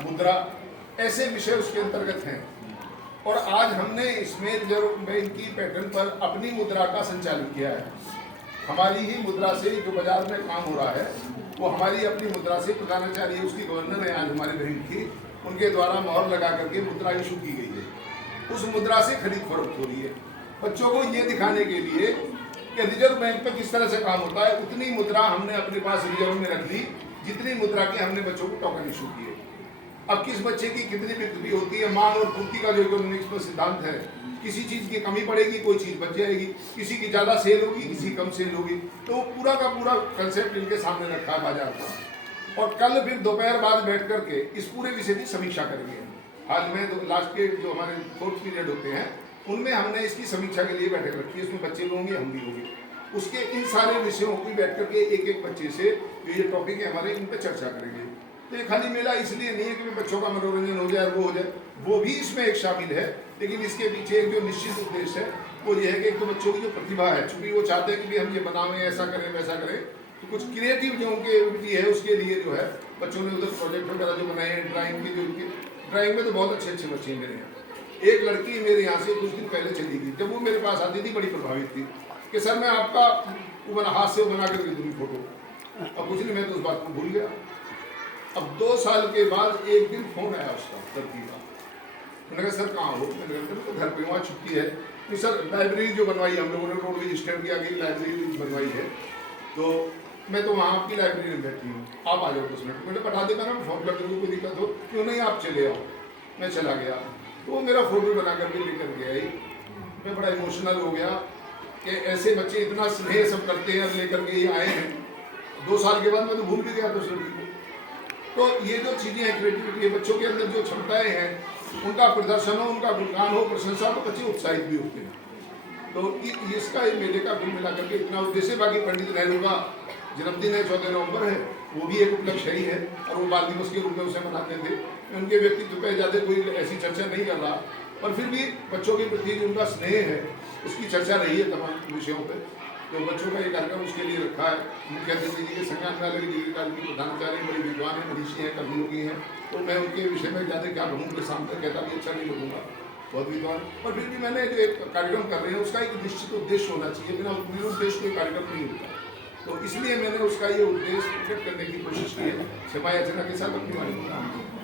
मुद्रा, ऐसे विषय उसके अंतर्गत हैं। और आज हमने इसमें रिजर्व बैंक की पैटर्न पर अपनी मुद्रा का संचालन किया है। हमारी ही मुद्रा से जो बाजार में काम हो रहा है वो हमारी अपनी मुद्रा से, प्रधानाचार्य उसकी गवर्नर है आज हमारे बैंक की, उनके द्वारा मोहर लगा करके मुद्रा इशू की गई है। उस मुद्रा से खरीद फरोख्त हो रही है। बच्चों को ये दिखाने के लिए कि रिजर्व बैंक पे किस तरह से काम होता है, उतनी मुद्रा हमने अपने पास रिजर्व में रख ली जितनी मुद्रा के हमने बच्चों को टोकन इशू किए। अब किस बच्चे की कितनी बिक्री होती है, मांग और पूर्ति का जो इकोनॉमिक्स में सिद्धांत है, किसी चीज की कमी पड़ेगी, कोई चीज बच जाएगी, किसी की ज्यादा सेल होगी, किसी कम सेल होगी। तो पूरा का पूरा कंसेप्ट इनके सामने रखा है बाजार का। और कल फिर दोपहर बाद बैठ करके इस पूरे विषय की समीक्षा करेंगे। आज में तो लास्ट के जो हमारे 4th पीरियड होते हैं उनमें हमने इसकी समीक्षा के लिए बैठक रखी है। इसमें बच्चे भी होंगे, हम भी होंगे। उसके इन सारे विषयों की बैठ करके एक एक बच्चे से जो ये टॉपिक है हमारे, इन पर चर्चा करेंगे। तो ये खाली मेला इसलिए नहीं है कि बच्चों का मनोरंजन हो जाए, वो हो जाए, वो भी इसमें एक शामिल है। लेकिन इसके पीछे एक जो निश्चित उद्देश्य है वो ये है कि एक तो बच्चों की जो प्रतिभा है, चूंकि वो चाहते हैं कि हम ये बनावें, ऐसा करें, वैसा करें, तो कुछ क्रिएटिव जो उनकी है उसके लिए जो है बच्चों ने उधर प्रोजेक्ट वगैरह जो बनाए हैं, ड्राइंग की, जो उनकी ड्राइंग में तो बहुत अच्छे अच्छे बच्चे मेरे यहाँ। एक लड़की मेरे यहाँ से कुछ दिन पहले चली गई। जब वो मेरे पास आती थी बड़ी प्रभावित थी कि सर मैं आपका हाथ से बना करके दूंगी फोटो। अब कुछ नहीं, मैं तो उस बात को भूल गया। अब 2 साल के बाद एक दिन फोन आया उसका, लड़की का। मैंने कहा सर कहाँ हो? मैंने कहा तो घर पे, वहाँ छुट्टी है। नहीं सर, लाइब्रेरी जो बनवाई हम लोगों ने, रोडवेज स्टैंड की आगे लाइब्रेरी बनवाई है, तो मैं तो वहाँ आपकी लाइब्रेरी में बैठी हूँ, आप आ जाओ 10 मिनट। मैंने बता देगा ना, मैं फोन कर दूँगी, कोई दिक्कत हो? क्यों नहीं, आप चले आओ। मैं चला गया, तो वो मेरा फोटो बना करके लेकर के आई। मैं बड़ा इमोशनल हो गया कि ऐसे बच्चे इतना स्नेह सब करते हैं, लेकर के ये आए हैं। 2 साल के बाद मैं तो भूल भी गया उस लड़की को। तो ये जो चीज़ें हैं, क्रिएटिविटी, बच्चों के अंदर जो क्षमताएं हैं, उनका प्रदर्शन हो, उनका गुणगान हो, प्रशंसा, तो बच्चे उत्साहित भी होते हैं। तो इसका मेले का कुल मिला करके इतना उद्देश्य। बाकी पंडित नेहरू का जन्मदिन है, 14 नवंबर है, वो भी एक उपलक्ष्य ही है और वो बाल दिवस के रूप में उसे मनाते थे। उनके व्यक्तित्व पर ज़्यादा कोई ऐसी चर्चा नहीं कर रहा, पर फिर भी बच्चों के प्रति जो उनका स्नेह है उसकी चर्चा रही है तमाम विषयों पर। तो बच्चों का ये कार्यक्रम उसके लिए रखा है। मुख्य अतिथि जी के संज्ञान डिग्री काल की प्रधानाचार्य बड़ी विद्वान है, ऋषि हैं, कर्मयोगी हैं। तो मैं उनके विषय में ज़्यादा क्या कहूँ, उनके सामने कहता भी अच्छा नहीं लगूंगा, बहुत विद्वान। पर फिर भी मैंने जो एक कार्यक्रम कर रहे हैं उसका एक निश्चित उद्देश्य होना चाहिए, बिना उद्देश्य कोई कार्यक्रम नहीं होता। तो इसलिए मैंने उसका ये उद्देश्य प्रकट करने की कोशिश की है, क्षमा याचना के साथ अपनी वाणी को।